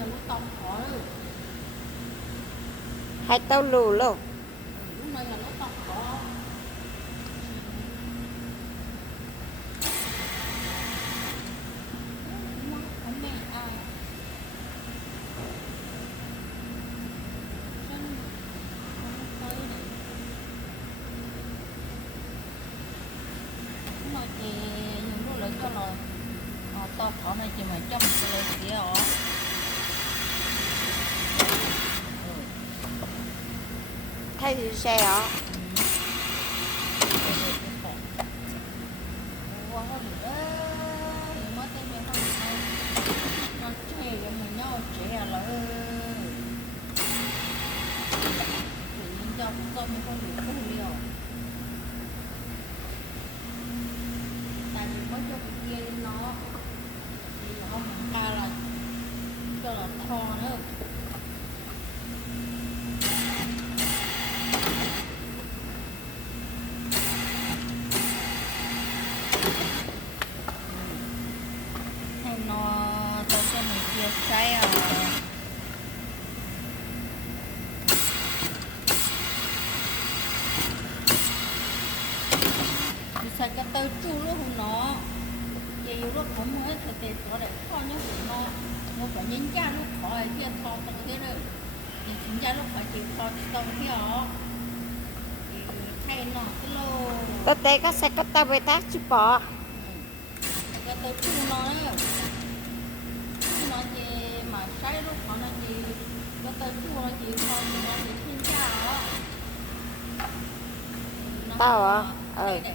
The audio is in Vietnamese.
là lúc tông khó rồi. Hai tao lù luôn. Lúc này là lúc tông khó. Không biết ai. Mà chị dùng lúc lấy cho rồi to khó này chỉ phải chăm cái lấy kia ó. Thay xe hả? Quá nữa mất tay mình không nó chè mình nhau chè là tự nhiên cho cơm không được không nhiều. Tại vì có cho cái kia nó thì nó không ca là cho là kho nữa. Hay nó tôi cho mình chia sẻ sai cái tơ chu lúc nó chị lúc không hết thì tiền có để kho nhớ nó phải nhìn cha lúc khó ấy kia kho tầng thế rồi thì chính cha lúc phải chịu kho tầng thế đó thì thay nó cái lô Tao tê các xe các tao về tác chứ bỏ. cái tơ chu nó nữa chu nó chỉ mà sai lúc khó nó chỉ cái tơ chu nó chỉ kho thì nó chỉ nhìn cha đó Tao hả? để